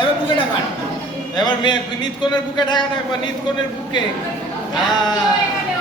এবার বুকে ঢাকান এবার মেয়ে নিতকনের বুকে ঢাকান একবার নিতকনের বুকে। হ্যাঁ